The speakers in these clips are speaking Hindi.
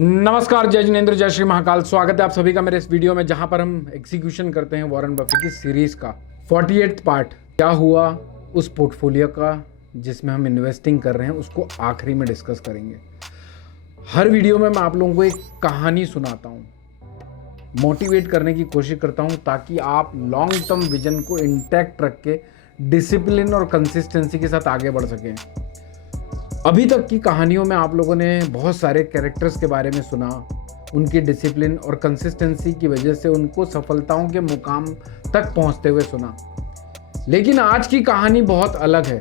नमस्कार, जय जिनेंद्र, जय श्री महाकाल। स्वागत है आप सभी का मेरे इस वीडियो में, जहां पर हम एग्जीक्यूशन करते हैं वॉरेन बफेट की सीरीज का 48th पार्ट। क्या हुआ उस पोर्टफोलियो का जिसमें हम इन्वेस्टिंग कर रहे हैं, उसको आखिरी में डिस्कस करेंगे। हर वीडियो में मैं आप लोगों को एक कहानी सुनाता हूं, मोटिवेट करने की कोशिश करता हूं, ताकि आप लॉन्ग टर्म विजन को इंटैक्ट रख के डिसिप्लिन और कंसिस्टेंसी के साथ आगे बढ़ सकें। अभी तक की कहानियों में आप लोगों ने बहुत सारे कैरेक्टर्स के बारे में सुना, उनकी डिसिप्लिन और कंसिस्टेंसी की वजह से उनको सफलताओं के मुकाम तक पहुंचते हुए सुना। लेकिन आज की कहानी बहुत अलग है।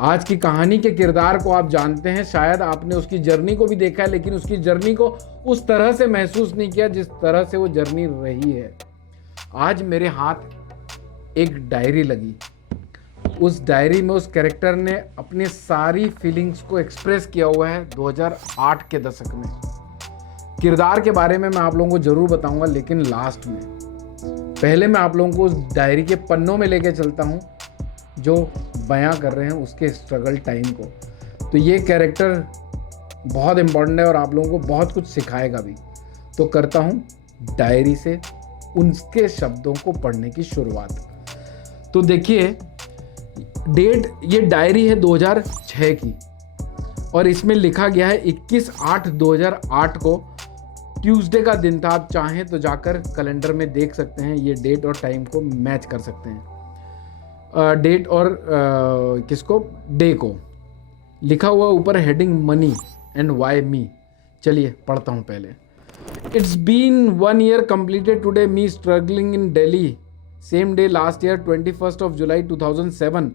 आज की कहानी के किरदार को आप जानते हैं, शायद आपने उसकी जर्नी को भी देखा है, लेकिन उसकी जर्नी को उस तरह से महसूस नहीं किया जिस तरह से वो जर्नी रही है। आज मेरे हाथ एक डायरी लगी। उस डायरी में उस कैरेक्टर ने अपने सारी फीलिंग्स को एक्सप्रेस किया हुआ है 2008 के दशक में। किरदार के बारे में मैं आप लोगों को जरूर बताऊंगा, लेकिन लास्ट में। पहले मैं आप लोगों को उस डायरी के पन्नों में लेके चलता हूं जो बयां कर रहे हैं उसके स्ट्रगल टाइम को। तो ये कैरेक्टर बहुत इंपॉर्टेंट है और आप लोगों को बहुत कुछ सिखाएगा भी। तो करता हूं डायरी से उनके शब्दों को पढ़ने की शुरुआत। तो देखिए, डेट ये डायरी है 2006 की और इसमें लिखा गया है 21/8/2008 को ट्यूसडे का दिन था। आप चाहें तो जाकर कैलेंडर में देख सकते हैं, ये डेट और टाइम को मैच कर सकते हैं। डेट और किसको, डे को लिखा हुआ ऊपर heading money and why me. चलिए पढ़ता हूँ पहले। It's been 1 year completed today, me struggling in Delhi. Same day last year, 21st of July 2007,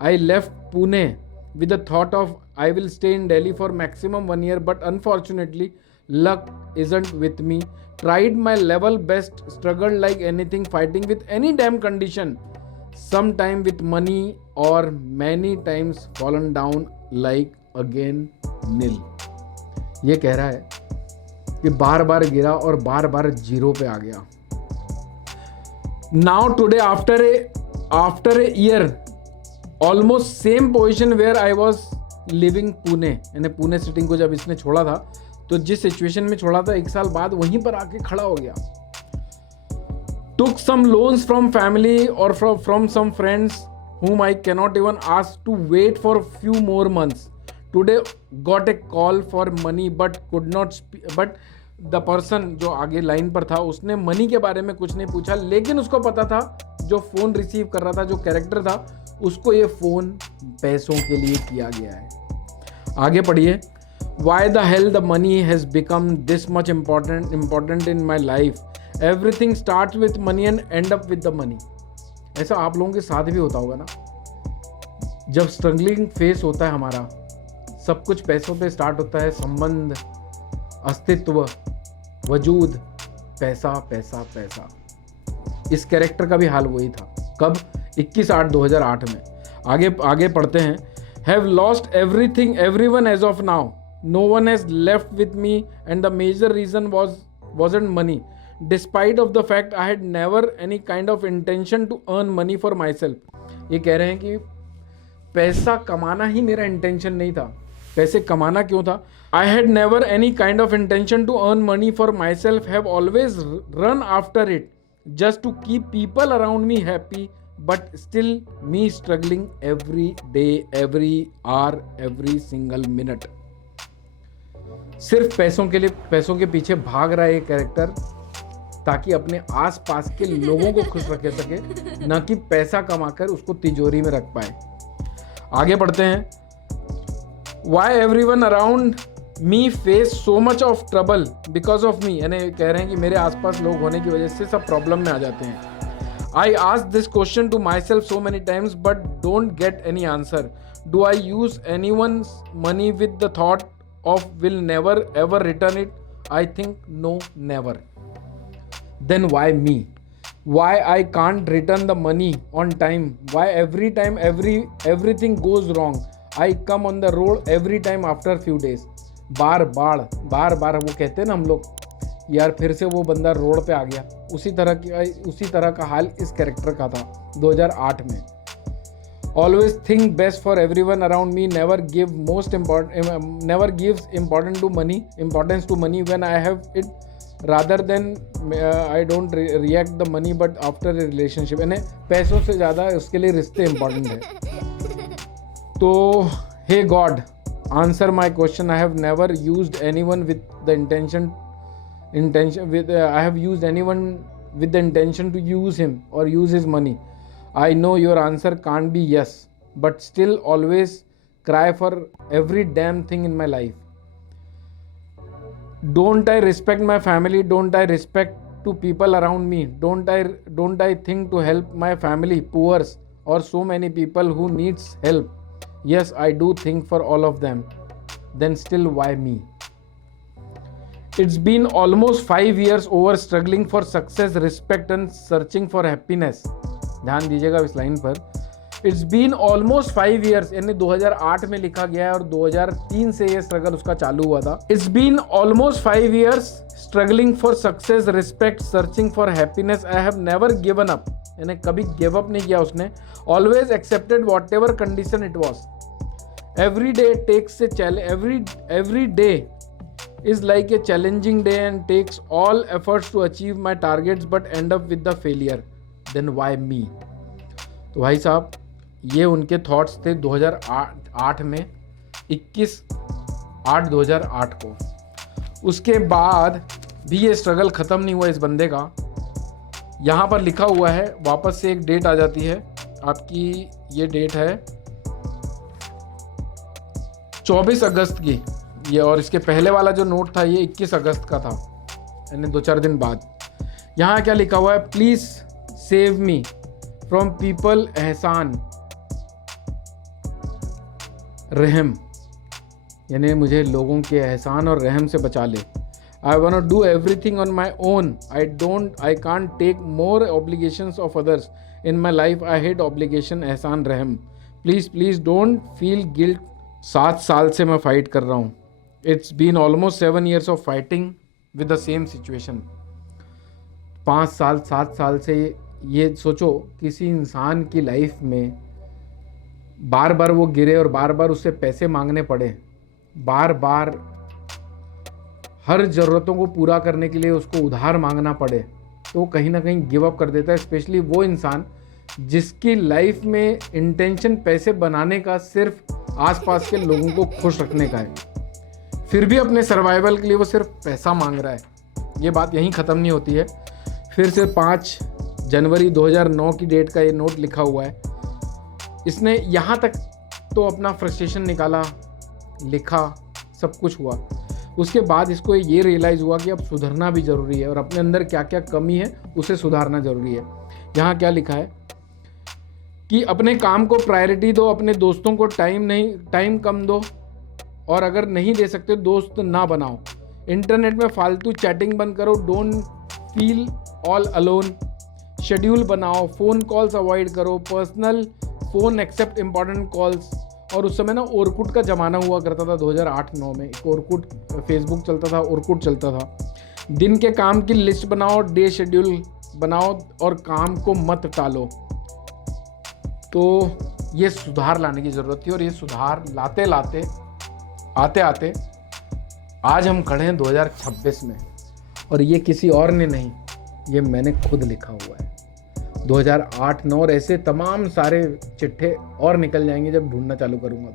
I left Pune with the thought of I will stay in Delhi for maximum 1 year, but unfortunately luck isn't with me. Tried my level best, struggled like anything, fighting with any damn condition. Sometime with money or many times fallen down like again nil. ये कह रहा है कि बार बार गिरा और बार बार जीरो पे आ गया। Now today after a year, almost same position where I was living Pune, यानी पुणे सिटिंग को जब इसने छोड़ा था तो जिस सिचुएशन में छोड़ा था 1 साल बाद वहीं पर आके खड़ा हो गया। Took some loans from family or from some friends whom I cannot even ask to wait for few more months. Today got a call for money but could not but the person जो आगे लाइन पर था उसने मनी के बारे में कुछ नहीं पूछा, लेकिन उसको पता था जो फ़ोन रिसीव कर रहा था, जो कैरेक्टर था, उसको ये फ़ोन पैसों के लिए किया गया है। आगे पढ़िए। Why the hell the money has become this much important in my life. Everything start with money and and up with the money. ऐसा आप लोगों के साथ भी होता होगा ना, जब स्ट्रगलिंग फेस होता है हमारा, सब कुछ पैसों पे स्टार्ट होता है, संबंध, अस्तित्व, वजूद, पैसा पैसा पैसा। इस कैरेक्टर का भी हाल वही था। कब? 21/8/2008 में। आगे पढ़ते हैं। Have lost everything everyone as of now, no one has left with me and the major reason wasn't money, despite of the fact I had never any kind of intention to earn money for myself. ये कह रहे हैं कि पैसा कमाना ही मेरा इंटेंशन नहीं था। पैसे कमाना क्यों था? I had never any kind of intention to earn money for myself, have always run after it just to keep people around me happy, but still me struggling every day, every hour, every single minute. सिर्फ पैसों के पीछे भाग रहा है ये कैरेक्टर ताकि अपने आसपास के लोगों को खुश रख सके, ना कि पैसा कमाकर उसको तिजोरी में रख पाए। आगे बढ़ते हैं। Why everyone around me face so much of trouble because of me, यानी कह रहे हैं कि मेरे आसपास लोग होने की वजह से सब प्रॉब्लम में आ जाते हैं। I asked this question to myself so many times but don't get any answer. Do I use anyone's money with the thought of will never ever return it? I think no, never. Then why me? Why I can't return the money on time? Why every time everything goes wrong? I come on the road every time after few days. बार बार वो कहते हैं ना हम लोग, यार फिर से वो बंदा रोड पे आ गया। उसी तरह का हाल इस कैरेक्टर का था 2008 में। always think best for everyone around me, never gives importance to money when I have it, rather than I don't react the money but after a relationship. यानी पैसों से ज़्यादा उसके लिए रिश्ते इम्पॉर्टेंट है. तो हे God, answer my question. I have never used anyone with the intention to use him or use his money. I know your answer can't be yes, but still always cry for every damn thing in my life. Don't I respect my family? Don't I respect to people around me? Don't I think to help my family, poor, or so many people who needs help? Yes, I do think for all of them. Then still why me? It's been almost 5 years over struggling for success, respect and searching for happiness. ध्यान दीजिएगा इस लाइन पर. It's been almost 5 years, यानी 2008 में लिखा गया है और 2003 से ये स्ट्रगल उसका चालू हुआ था. It's been almost 5 years struggling for success, respect, searching for happiness. I have never given up. यानी कभी गिव अप नहीं किया उसने. Always accepted whatever condition it was. Every day takes a challenge. Every day is like a challenging day and takes all efforts to achieve my targets but end up with the failure. Then why me? तो भाई साहब ये उनके थॉट्स थे 2008 में, 21/8/2008 को. उसके बाद भी ये स्ट्रगल ख़त्म नहीं हुआ इस बंदे का. यहाँ पर लिखा हुआ है, वापस से एक डेट आ जाती है आपकी, ये डेट है 24 अगस्त की ये, और इसके पहले वाला जो नोट था ये 21 अगस्त का था, यानी 2-4 दिन बाद. यहाँ क्या लिखा हुआ है? Please save me from people एहसान रहम, यानी मुझे लोगों के एहसान और रहम से बचा ले. I want do everything on my own. I can't take more obligations of others in my life. I hate obligation, एहसान, रहम. Please don't feel guilt. 7 साल से मैं फाइट कर रहा हूँ. It's been almost 7 years of fighting with the same situation. 5 साल 7 साल से ये सोचो, किसी इंसान की लाइफ में बार बार वो गिरे और बार बार उससे पैसे मांगने पड़े, बार बार हर ज़रूरतों को पूरा करने के लिए उसको उधार मांगना पड़े, तो कहीं ना कहीं गिव अप कर देता है. स्पेशली वो इंसान जिसकी लाइफ में इंटेंशन पैसे बनाने का सिर्फ आसपास के लोगों को खुश रखने का है, फिर भी अपने सर्वाइवल के लिए वो सिर्फ पैसा मांग रहा है. ये बात यहीं ख़त्म नहीं होती है. फिर से 5 जनवरी 2009 की डेट का ये नोट लिखा हुआ है. इसने यहाँ तक तो अपना फ्रस्ट्रेशन निकाला, लिखा, सब कुछ हुआ. उसके बाद इसको ये रियलाइज़ हुआ कि अब सुधरना भी ज़रूरी है और अपने अंदर क्या क्या कमी है उसे सुधारना ज़रूरी है. यहाँ क्या लिखा है कि अपने काम को प्रायोरिटी दो, अपने दोस्तों को टाइम कम दो, और अगर नहीं दे सकते दोस्त ना बनाओ. इंटरनेट में फालतू चैटिंग बंद करो. Don't feel all alone. Schedule बनाओ. फ़ोन कॉल्स अवॉइड करो. Personal phone except important calls. और उस समय ना ओरकुट का ज़माना हुआ करता था 2008-9 में. ओरकुट, फेसबुक चलता था, ओरकुट चलता था. दिन के काम की लिस्ट बनाओ, डे शेड्यूल बनाओ और काम को मत टालो. तो ये सुधार लाने की ज़रूरत थी और ये सुधार लाते आते आज हम खड़े हैं 2026 में. और ये किसी और ने नहीं, ये मैंने खुद लिखा हुआ है. 2008-9 और ऐसे तमाम सारे चिट्ठे और निकल जाएंगे जब ढूंढना चालू करूँगा.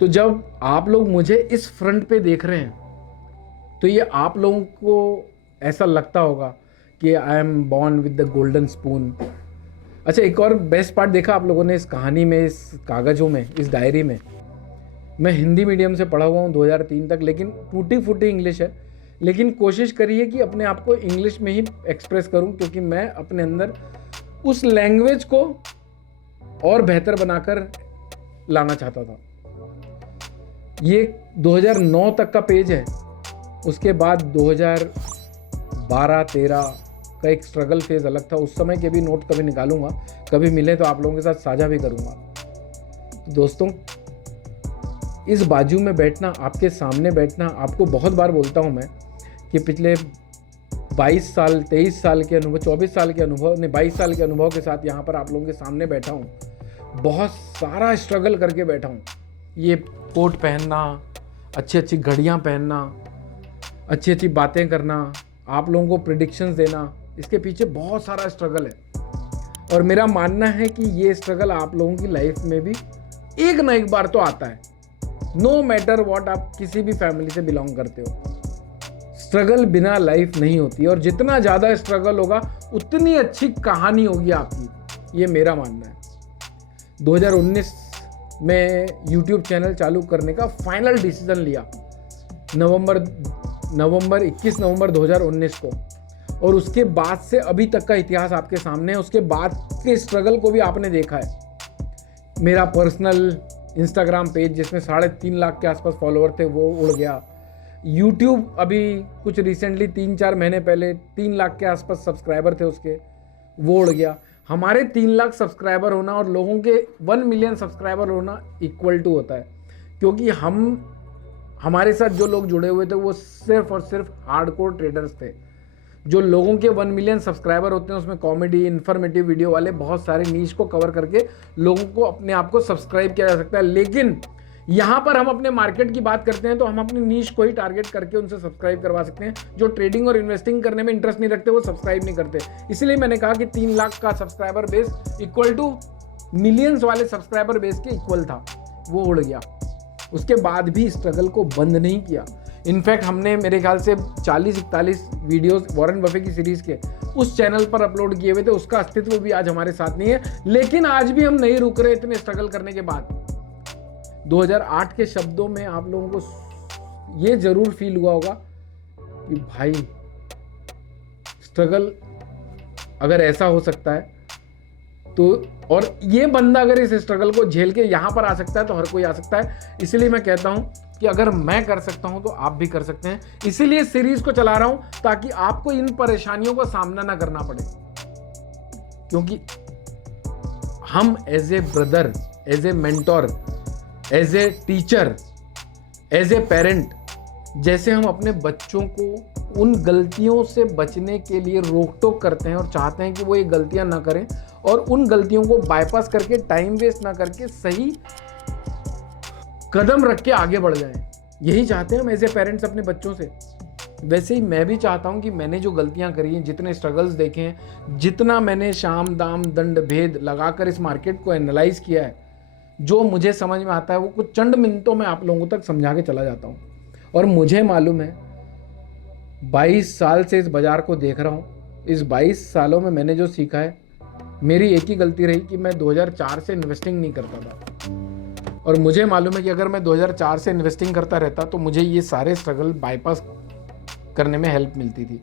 तो जब आप लोग मुझे इस फ्रंट पे देख रहे हैं तो ये आप लोगों को ऐसा लगता होगा कि I am born with the golden spoon. अच्छा, एक और बेस्ट पार्ट देखा आप लोगों ने इस कहानी में, इस कागज़ों में, इस डायरी में. मैं हिंदी मीडियम से पढ़ा हुआ हूँ 2003 तक, लेकिन टूटी फूटी इंग्लिश है, लेकिन कोशिश करिए कि अपने आप को इंग्लिश में ही एक्सप्रेस करूं, क्योंकि मैं अपने अंदर उस लैंग्वेज को और बेहतर बनाकर लाना चाहता था. ये 2009 तक का पेज है. उसके बाद 2012-13 का एक स्ट्रगल फेज़ अलग था. उस समय के भी नोट कभी निकालूंगा, कभी मिले तो आप लोगों के साथ साझा भी करूंगा. तो दोस्तों, इस बाजू में बैठना, आपके सामने बैठना, आपको बहुत बार बोलता हूं मैं कि पिछले 22 साल 23 साल के अनुभव, 24 साल के अनुभव ने 22 साल के अनुभव के साथ यहाँ पर आप लोगों के सामने बैठा हूँ. बहुत सारा स्ट्रगल करके बैठा हूँ। ये कोट पहनना, अच्छी अच्छी घड़ियाँ पहनना, अच्छी अच्छी बातें करना, आप लोगों को प्रिडिक्शंस देना, इसके पीछे बहुत सारा स्ट्रगल है। और मेरा मानना है कि ये स्ट्रगल आप लोगों की लाइफ में भी एक ना एक बार तो आता है। नो मैटर व्हाट, आप किसी भी फैमिली से बिलोंग करते हो, स्ट्रगल बिना लाइफ नहीं होती। और जितना ज़्यादा स्ट्रगल होगा उतनी अच्छी कहानी होगी आपकी, ये मेरा मानना है। 2019 में YouTube चैनल चालू करने का फाइनल डिसीजन लिया नवंबर 21 नवंबर 2019 को। और उसके बाद से अभी तक का इतिहास आपके सामने है। उसके बाद के स्ट्रगल को भी आपने देखा है। मेरा पर्सनल इंस्टाग्राम पेज जिसमें 3.5 लाख के आसपास फॉलोअर थे वो उड़ गया। यूट्यूब अभी कुछ रिसेंटली 3-4 महीने पहले 3 लाख के आसपास सब्सक्राइबर थे उसके, वो उड़ गया। हमारे 3 लाख सब्सक्राइबर होना और लोगों के 1 मिलियन सब्सक्राइबर होना इक्वल टू होता है, क्योंकि हमारे साथ जो लोग जुड़े हुए थे वो सिर्फ और सिर्फ हार्डकोर ट्रेडर्स थे। जो लोगों के 1 मिलियन सब्सक्राइबर होते हैं उसमें कॉमेडी, इन्फॉर्मेटिव वीडियो वाले बहुत सारे नीश को कवर करके लोगों को अपने आप को सब्सक्राइब किया जा सकता है। लेकिन यहाँ पर हम अपने मार्केट की बात करते हैं तो हम अपनी नीश को ही टारगेट करके उनसे सब्सक्राइब करवा सकते हैं। जो ट्रेडिंग और इन्वेस्टिंग करने में इंटरेस्ट नहीं रखते वो सब्सक्राइब नहीं करते। इसलिए मैंने कहा कि 3 लाख का subscriber base equal to millions वाले सब्सक्राइबर बेस के इक्वल था, वो उड़ गया। उसके बाद भी स्ट्रगल को बंद नहीं किया। इनफैक्ट हमने मेरे ख्याल से 40-41 वीडियोस वॉरेन बफे की सीरीज के उस चैनल पर अपलोड किए हुए थे। उसका अस्तित्व भी आज हमारे साथ नहीं है, लेकिन आज भी हम नहीं रुक रहे इतने स्ट्रगल करने के बाद। 2008 के शब्दों में आप लोगों को ये जरूर फील हुआ होगा कि भाई स्ट्रगल अगर ऐसा हो सकता है तो, और ये बंदा अगर इस स्ट्रगल को झेल के यहाँ पर आ सकता है तो हर कोई आ सकता है। इसलिए मैं कहता हूँ कि अगर मैं कर सकता हूँ तो आप भी कर सकते हैं। इसीलिए सीरीज को चला रहा हूँ ताकि आपको इन परेशानियों का सामना ना करना पड़े, क्योंकि हम as a brother, as a mentor, as a teacher, as a parent, जैसे हम अपने बच्चों को उन गलतियों से बचने के लिए रोक टोक करते हैं और चाहते हैं कि वो ये गलतियां ना करें और उन गलतियों को बाईपास करके टाइम वेस्ट ना करके सही कदम रख के आगे बढ़ जाएं, यही चाहते हैं हम एज ए पेरेंट्स अपने बच्चों से। वैसे ही मैं भी चाहता हूं कि मैंने जो गलतियां करी हैं, जितने स्ट्रगल्स देखे हैं, जितना मैंने शाम दाम दंड भेद लगाकर इस मार्केट को एनालाइज किया है, जो मुझे समझ में आता है वो कुछ चंद मिनटों में आप लोगों तक समझा के चला जाता हूं। और मुझे मालूम है 22 साल से इस बाजार को देख रहा हूं। इस 22 सालों में मैंने जो सीखा है, मेरी एक ही गलती रही कि मैं 2004 से इन्वेस्टिंग नहीं करता था। और मुझे मालूम है कि अगर मैं 2004 से इन्वेस्टिंग करता रहता तो मुझे ये सारे स्ट्रगल बाईपास करने में हेल्प मिलती थी।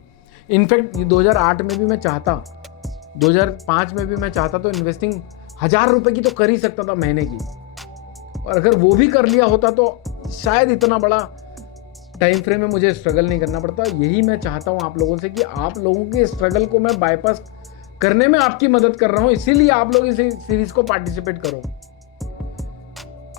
इनफैक्ट 2008 में भी मैं चाहता, 2005 में भी मैं चाहता तो इन्वेस्टिंग 1000 रुपये की तो कर ही सकता था महीने की। और अगर वो भी कर लिया होता तो शायद इतना बड़ा टाइम फ्रेम में मुझे स्ट्रगल नहीं करना पड़ता। यही मैं चाहता हूँ आप लोगों से कि आप लोगों के स्ट्रगल को मैं बाईपास करने में आपकी मदद कर रहा हूँ। इसीलिए आप लोग इस सीरीज को पार्टिसिपेट करो।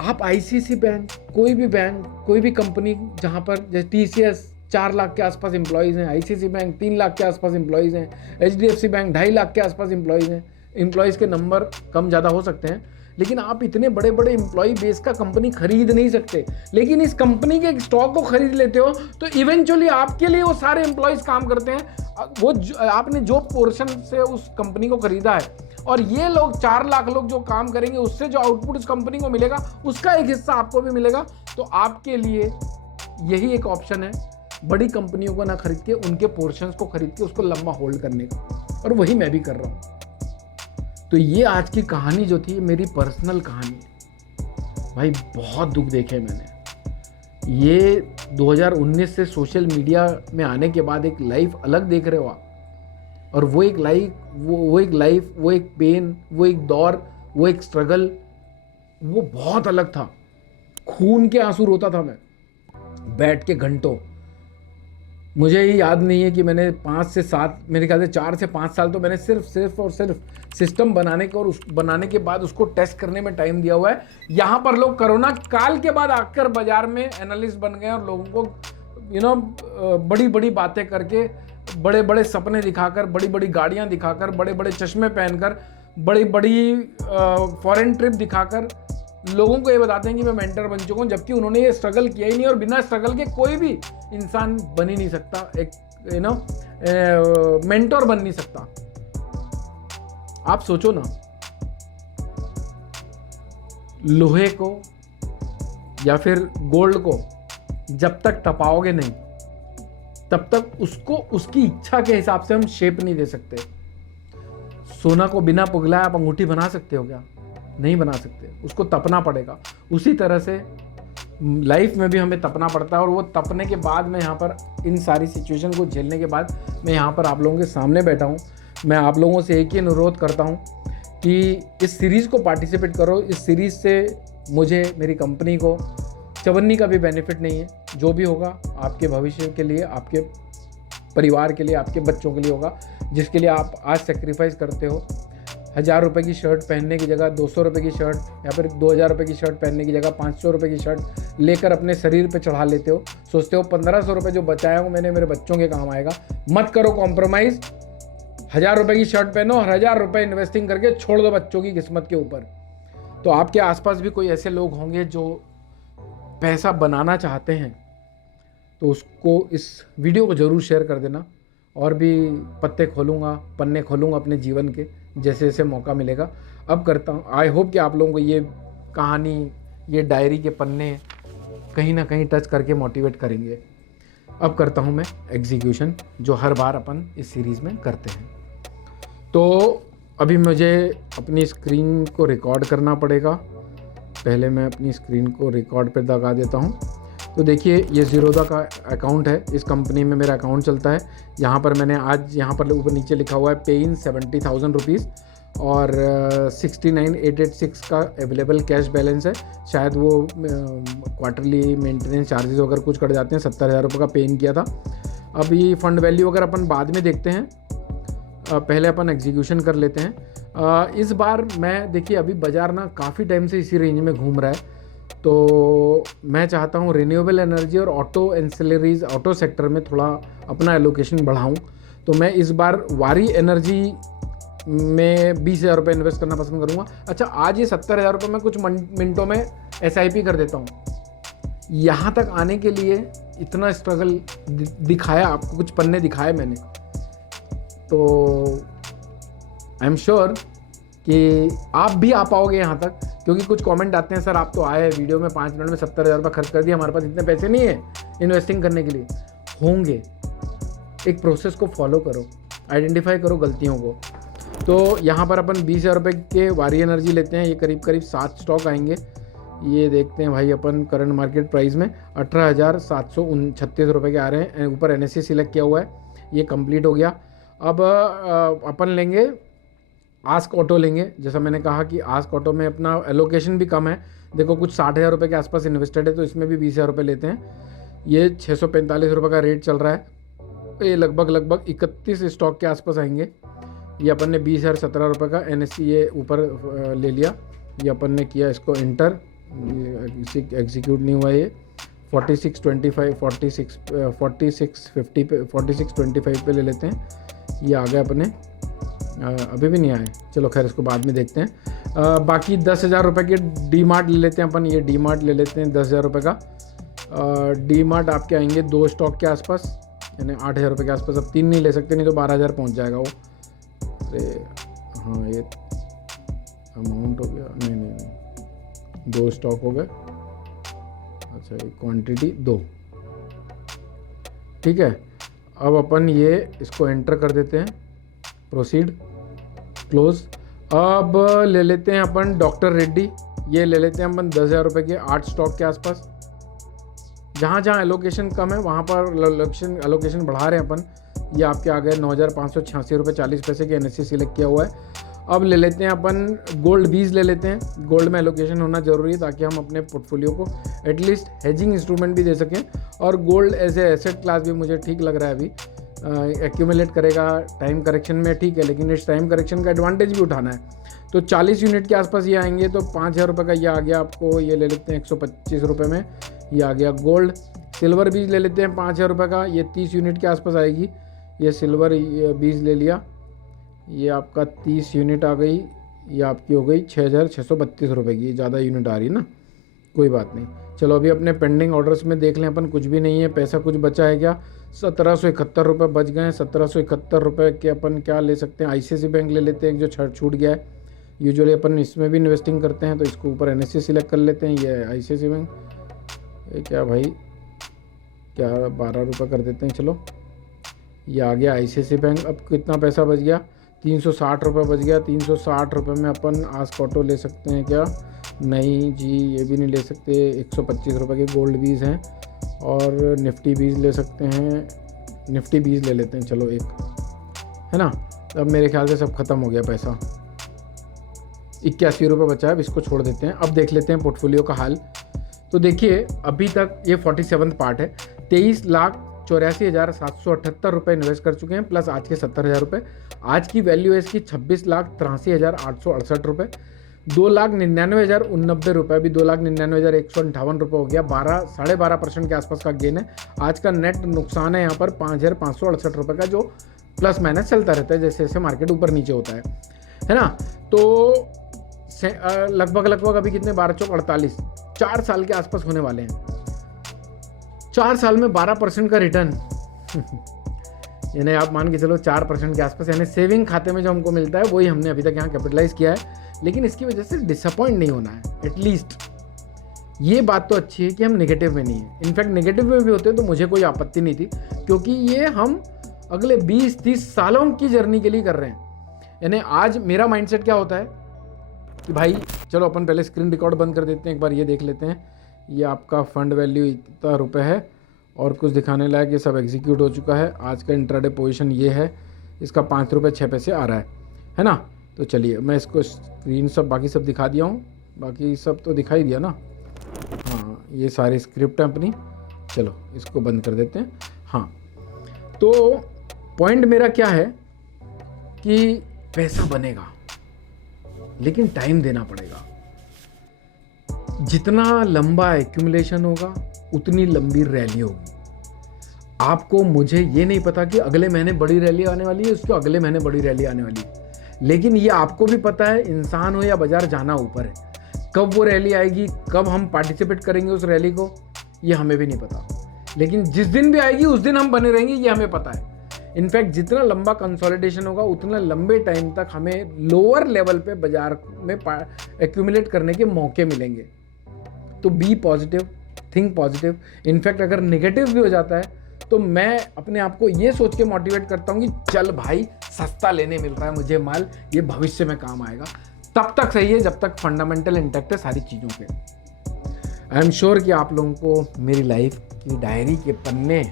आप आईसीआईसी बैंक, कोई भी बैंक, कोई भी कंपनी जहाँ पर जैसे टीसीएस 4 लाख के आसपास एम्प्लॉयज़ हैं, आईसीआईसी बैंक 3 लाख के आसपास एम्प्लॉयज़ हैं, एचडीएफसी बैंक 2.5 लाख के आसपास एम्प्लॉयज़ हैं। एम्प्लॉयज़ के नंबर कम ज़्यादा हो सकते हैं, लेकिन आप इतने बड़े बड़े एम्प्लॉय बेस का कंपनी खरीद नहीं सकते। लेकिन इस कंपनी के स्टॉक को खरीद लेते हो तो इवेंचुअली आपके लिए वो सारे एम्प्लॉयज़ काम करते हैं। वो आपने जो पोर्शन से उस कंपनी को खरीदा है, और ये लोग 4 लाख लोग जो काम करेंगे, उससे जो आउटपुट उस कंपनी को मिलेगा उसका एक हिस्सा आपको भी मिलेगा। तो आपके लिए यही एक ऑप्शन है, बड़ी कंपनियों को ना खरीद के उनके पोर्शंस को खरीद के उसको लंबा होल्ड करने का, और वही मैं भी कर रहा हूँ। तो ये आज की कहानी जो थी मेरी पर्सनल कहानी है। भाई बहुत दुख देखे मैंने। ये 2019 से सोशल मीडिया में आने के बाद एक लाइफ अलग देख रहे हो आप, और वो एक लाइफ, वो एक पेन, वो एक दौर, वो एक स्ट्रगल, वो बहुत अलग था। खून के आंसू रोता था मैं बैठ के घंटों। मुझे ये याद नहीं है कि मैंने 5 से 7, मेरे ख्याल से 4 से 5 साल तो मैंने सिर्फ और सिर्फ सिस्टम बनाने को और उस बनाने के बाद उसको टेस्ट करने में टाइम दिया हुआ है। यहाँ पर लोग कोरोना काल के बाद आकर बाजार में एनालिस्ट बन गए और लोगों को बड़ी बड़ी बातें करके, बड़े बड़े सपने दिखाकर, बड़ी बड़ी गाड़ियाँ दिखाकर, बड़े बड़े चश्मे पहनकर बड़ी बड़ी फॉरेन ट्रिप दिखाकर लोगों को ये बताते हैं कि मैं मेंटर बन चुका हूँ, जबकि उन्होंने ये स्ट्रगल किया ही नहीं। और बिना स्ट्रगल के कोई भी इंसान बन ही नहीं सकता, एक मेंटर बन नहीं सकता। आप सोचो ना, लोहे को या फिर गोल्ड को जब तक तपाओगे नहीं, तब तक उसको उसकी इच्छा के हिसाब से हम शेप नहीं दे सकते। सोना को बिना पिघलाए आप अंगूठी बना सकते हो क्या? नहीं बना सकते, उसको तपना पड़ेगा। उसी तरह से लाइफ में भी हमें तपना पड़ता है, और वो तपने के बाद मैं यहाँ पर इन सारी सिचुएशन को झेलने के बाद मैं यहाँ पर आप लोगों के सामने बैठा हूँ। मैं आप लोगों से एक ही अनुरोध करता हूँ कि इस सीरीज़ को पार्टिसिपेट करो। इस सीरीज़ से मुझे, मेरी कंपनी को चवन्नी का भी बेनिफिट नहीं है। जो भी होगा आपके भविष्य के लिए, आपके परिवार के लिए, आपके बच्चों के लिए होगा, जिसके लिए आप आज सेक्रीफाइस करते हो। 1000 रुपये की शर्ट पहनने की जगह 200 रुपये की शर्ट, या फिर 2000 रुपये की शर्ट पहनने की जगह 500 रुपये की शर्ट लेकर अपने शरीर पे चढ़ा लेते हो। सोचते हो 1500 रुपये जो बचाया हूँ मैंने, मेरे बच्चों के काम आएगा। मत करो कॉम्प्रोमाइज़। 1000 रुपये की शर्ट पहनो और 1000 रुपये इन्वेस्टिंग करके छोड़ दो बच्चों की किस्मत के ऊपर। तो आपके आसपास भी कोई ऐसे लोग होंगे जो पैसा बनाना चाहते हैं, तो उसको इस वीडियो को ज़रूर शेयर कर देना। और भी पन्ने खोलूँगा अपने जीवन के, जैसे जैसे मौका मिलेगा। अब करता हूँ, आई होप कि आप लोगों को ये कहानी, ये डायरी के पन्ने कहीं ना कहीं टच करके मोटिवेट करेंगे। अब करता हूँ मैं एग्जीक्यूशन, जो हर बार अपन इस सीरीज़ में करते हैं। तो अभी मुझे अपनी स्क्रीन को रिकॉर्ड करना पड़ेगा। पहले मैं अपनी स्क्रीन को रिकॉर्ड पर लगा देता हूँ। तो देखिए, ये ज़ीरोधा का अकाउंट है। इस कंपनी में मेरा अकाउंट चलता है। यहाँ पर मैंने आज यहाँ पर ऊपर नीचे लिखा हुआ है पे इन 70,000 रुपीज़, और 69,886 का अवेलेबल कैश बैलेंस है। शायद वो क्वार्टरली मेंटेनेंस चार्जेस वगैरह कुछ कट जाते हैं। 70,000 रुपये का पे इन किया था। अब ये फंड वैल्यू वगैरह अपन बाद में देखते हैं, पहले अपन एग्जीक्यूशन कर लेते हैं। इस बार मैं, देखिए अभी बाज़ार ना काफ़ी टाइम से इसी रेंज में घूम रहा है, तो मैं चाहता हूँ रिन्यूएबल एनर्जी और ऑटो एंसिलरीज, ऑटो सेक्टर में थोड़ा अपना एलोकेशन बढ़ाऊँ। तो मैं इस बार वारी एनर्जी में 20,000 रुपये इन्वेस्ट करना पसंद करूँगा। अच्छा, आज ये 70,000 रुपये मैं कुछ मिनटों में SIP कर देता हूँ। यहाँ तक आने के लिए इतना स्ट्रगल दिखाया, आपको कुछ पन्ने दिखाए मैंने, तो आई एम श्योर कि आप भी आ पाओगे यहाँ तक। क्योंकि कुछ कमेंट आते हैं, सर आप तो आए वीडियो में 5 मिनट में 70,000 रुपये खर्च कर दिया, हमारे पास इतने पैसे नहीं है इन्वेस्टिंग करने के लिए। होंगे, एक प्रोसेस को फॉलो करो, आइडेंटिफाई करो गलतियों को। तो यहाँ पर अपन 20,000 रुपये के वारी एनर्जी लेते हैं। ये करीब 7 स्टॉक आएंगे। ये देखते हैं भाई, अपन करंट मार्केट प्राइस में 18,736 रुपये के आ रहे हैं। ऊपर NSE सिलेक्ट किया हुआ है, ये कंप्लीट हो गया। अब अपन लेंगे आस्क ऑटो लेंगे। जैसा मैंने कहा कि आस्क ऑटो में अपना एलोकेशन भी कम है। देखो कुछ 60,000 रुपये के आसपास इन्वेस्टेड है, तो इसमें भी 20,000 रुपये लेते हैं। ये 645 रुपये का रेट चल रहा है। ये लगभग 31 स्टॉक के आसपास आएंगे। ये अपन ने 20,017 रुपये का NSE ये ऊपर ले लिया। ये अपन ने किया इसको इंटर, एग्जीक्यूट नहीं हुआ। ये 4625 4650 पे 4625 पे ले लेते हैं। ये आ गए अपने, अभी भी नहीं आए, चलो खैर इसको बाद में देखते हैं। बाकी 10,000 रुपये के डी मार्ट ले लेते हैं अपन। ये डी मार्ट ले लेते हैं 10,000 रुपये का। डी मार्ट आपके आएंगे 2 स्टॉक के आसपास, यानी 8,000 रुपये के आसपास। अब 3 नहीं ले सकते, नहीं तो 12,000 पहुंच जाएगा वो। अरे हाँ, ये अमाउंट हो गया, नहीं 2 स्टॉक हो गए। अच्छा, ये क्वांटिटी 2, ठीक है। अब अपन ये इसको एंटर कर देते हैं, प्रोसीड, क्लोज। अब ले लेते हैं अपन डॉक्टर रेड्डी। ये ले लेते हैं अपन 10,000 रुपये के 8 स्टॉक के आसपास। जहाँ जहाँ एलोकेशन कम है वहाँ पर एलोकेशन बढ़ा रहे हैं अपन। ये आपके आ गए 9,586 रुपये 40 पैसे के NSE सिलेक्ट किया हुआ है। अब ले लेते हैं अपन गोल्ड 20 ले लेते हैं। गोल्ड में एलोकेशन होना ज़रूरी है ताकि हम अपने पोर्टफोलियो को एटलीस्ट हेजिंग इंस्ट्रूमेंट भी दे सकें। और gold as a asset class भी मुझे ठीक लग रहा है। अभी एक्यूमुलेट करेगा टाइम करेक्शन में, ठीक है, लेकिन इस टाइम करेक्शन का एडवांटेज भी उठाना है। तो 40 यूनिट के आसपास ये आएंगे। तो 5,000 रुपये का ये आ गया आपको। ये ले लेते हैं 125 रुपये में, ये आ गया गोल्ड। सिल्वर बीज ले लेते हैं 5,000 रुपये का, ये 30 यूनिट के आसपास आएगी। ये सिल्वर बीज ले लिया, ये आपका 30 यूनिट आ गई। ये आपकी हो गई 6,632 रुपये की, ज़्यादा यूनिट आ रही है ना, कोई बात नहीं। चलो अभी अपने पेंडिंग ऑर्डर्स में देख लें अपन, कुछ भी नहीं है, पैसा कुछ बचा है क्या? 1771 रुपये बच गए हैं। 1771 रुपये के अपन क्या ले सकते हैं? ICICI बैंक ले लेते हैं जो छूट गया है। यूजुअली अपन इसमें भी इन्वेस्टिंग करते हैं, तो इसको ऊपर NSE सिलेक्ट कर लेते हैं। ये ICICI बैंक, ये क्या भाई, क्या 12 रुपये कर देते हैं। चलो ये आ गया ICICI बैंक। अब कितना पैसा बच गया? 360 रुपये बच गया। 360 रुपये में अपन आस्क ऑटो ले सकते हैं क्या? नहीं जी, ये भी नहीं ले सकते। 125 रुपये के गोल्ड बीज हैं, और निफ्टी बीज ले सकते हैं। निफ्टी बीज ले लेते हैं, चलो एक, है ना। अब मेरे ख्याल से सब खत्म हो गया पैसा। 81 रुपये बचा है, अब इसको छोड़ देते हैं। अब देख लेते हैं पोर्टफोलियो का हाल। तो देखिए अभी तक ये 47वां पार्ट है। 23,84,778 रुपये इन्वेस्ट कर चुके हैं, प्लस आज के 70,000 रुपये। आज की वैल्यू है इसकी 26,83,868 रुपये। 2,99,089 रुपये, अभी 2,99,158 रुपये हो गया। 12.5% के आसपास का गेन है। आज का नेट नुकसान है यहाँ पर 5,568 रुपये का, जो प्लस माइनस चलता रहता है जैसे जैसे मार्केट ऊपर नीचे होता है ना। तो लगभग अभी कितने, 12 चौक 48, 4 साल के आसपास होने वाले हैं। 4 साल में 12% का रिटर्न यानी आप मान के चलो 4% के आसपास, यानी सेविंग खाते में जो हमको मिलता है वही हमने अभी तक यहाँ कैपिटलाइज किया है। लेकिन इसकी वजह से डिसअपॉइंट नहीं होना है, एटलीस्ट ये बात तो अच्छी है कि हम नेगेटिव में नहीं है। इनफैक्ट नेगेटिव में भी होते तो मुझे कोई आपत्ति नहीं थी, क्योंकि ये हम अगले 20-30 सालों की जर्नी के लिए कर रहे हैं। यानी आज मेरा माइंडसेट क्या होता है कि भाई चलो अपन पहले स्क्रीन रिकॉर्ड बंद कर देते हैं, एक बार ये देख लेते हैं। ये आपका फंड वैल्यू इतना रुपए है, और कुछ दिखाने लायक ये सब एग्जीक्यूट हो चुका है। आज का इंट्राडे पोजीशन ये है, इसका 5 रुपये 6 पैसे आ रहा है ना। तो चलिए मैं इसको स्क्रीन सब बाकी सब दिखा दिया हूँ, बाकी सब तो दिखाई दिया ना। हाँ ये सारी स्क्रिप्ट है अपनी, चलो इसको बंद कर देते हैं। हाँ तो पॉइंट मेरा क्या है कि पैसा बनेगा, लेकिन टाइम देना पड़ेगा। जितना लंबा एक्यूमुलेशन होगा उतनी लंबी रैली होगी। आपको मुझे ये नहीं पता कि अगले महीने बड़ी रैली आने वाली है, उसके अगले महीने बड़ी रैली आने वाली है, लेकिन ये आपको भी पता है, इंसान हो या बाजार, जाना ऊपर है। कब वो रैली आएगी, कब हम पार्टिसिपेट करेंगे उस रैली को, ये हमें भी नहीं पता। लेकिन जिस दिन भी आएगी उस दिन हम बने रहेंगे, ये हमें पता है। इनफैक्ट जितना लंबा कंसोलिडेशन होगा उतना लंबे टाइम तक हमें लोअर लेवल पे बाजार में एक्यूमुलेट करने के मौके मिलेंगे। तो be positive, think positive. In fact अगर नेगेटिव भी हो जाता है तो मैं अपने आप को ये सोच के मोटिवेट करता हूँ कि चल भाई सस्ता लेने मिल रहा है मुझे माल, ये भविष्य में काम आएगा। तब तक सही है जब तक फंडामेंटल इंटैक्ट है सारी चीज़ों के। आई एम श्योर कि आप लोगों को मेरी लाइफ की डायरी के पन्ने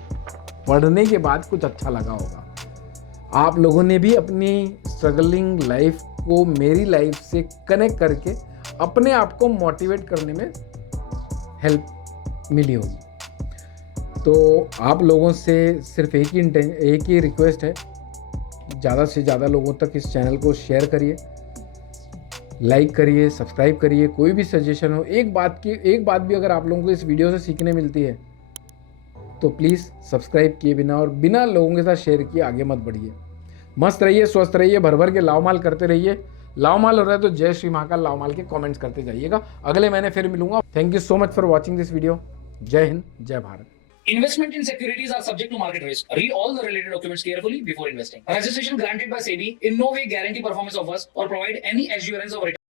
पढ़ने के बाद कुछ अच्छा लगा होगा। आप लोगों ने भी अपनी स्ट्रगलिंग लाइफ को मेरी लाइफ से कनेक्ट करके अपने आप को मोटिवेट करने में हेल्प मिली होगी। तो आप लोगों से सिर्फ एक ही रिक्वेस्ट है, ज़्यादा से ज़्यादा लोगों तक इस चैनल को शेयर करिए, लाइक करिए, सब्सक्राइब करिए। कोई भी सजेशन हो, एक बात भी अगर आप लोगों को इस वीडियो से सीखने मिलती है तो प्लीज़ सब्सक्राइब किए बिना और बिना लोगों के साथ शेयर किए आगे मत बढ़िए। मस्त रहिए, स्वस्थ रहिए, भर भर के लाव माल करते रहिए। लाव माल हो रहा है तो जय श्री महाकाल लाव माल के कमेंट्स करते जाइएगा। अगले महीने फिर मिलूंगा। Thank you so much for watching this video. जय हिंद, जय Bharat. Investment in securities are subject to market risk. Read all the related documents carefully before investing. Registration granted by SEBI in no way guarantee performance of us or provide any assurance of return.